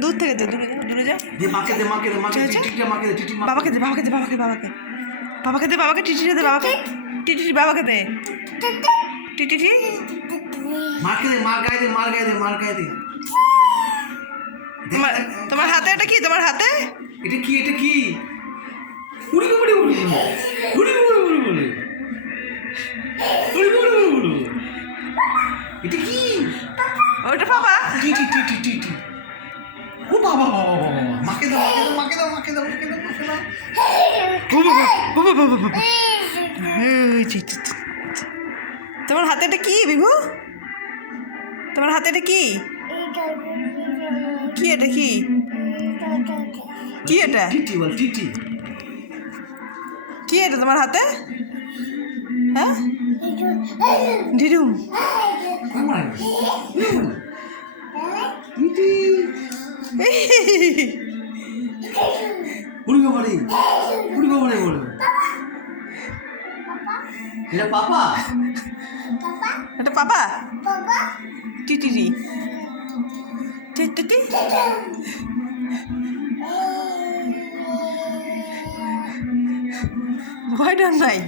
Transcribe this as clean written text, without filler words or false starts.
দূর থেকে দে, দূরে দূরে যা। দে মাকে দে মাকে দে মাকে টিটিটা মাকে দে টিটি মাকে বাবাকে দে, বাবাকে দে, বাবাকে বাবাকে বাবাকে দে, বাবাকে টিটিটা দে, বাবাকে টিটি বাবাকে দে, টিটি মাকে দে মার গায়ে দে মার গায়ে দে মার গায়ে দে। তোমার হাতে এটা কি? তোমার হাতে এটা কি এটা কি? উড়ি উড়ি উড়ি উড়ি উড়ি উড়ি উড়ি উড়ি উড়ি উড়ি উড়ি এটা কি? ওটা বাবা। টিটি টিটি টিটি ও বাবা বাবা বাবা মাকে দাও মাকে দাও মাকে দাও মাকে দাও মাকে দাও ও বাবা ও বাবা বাবা। তোমার হাতে এটা কি বিভু? তোমার হাতে এটা কি? কি এটা কি? কি এটা? টিটি বল টিটি। কি এটা তোমার হাতে? হ্যাঁ ডিডুম। আমার টিটি উড়ি বাবা রে উড়ি বাবা রে বলো এটা পাপা এটা পাপা টিটি টিটি ভয় ডর নাই।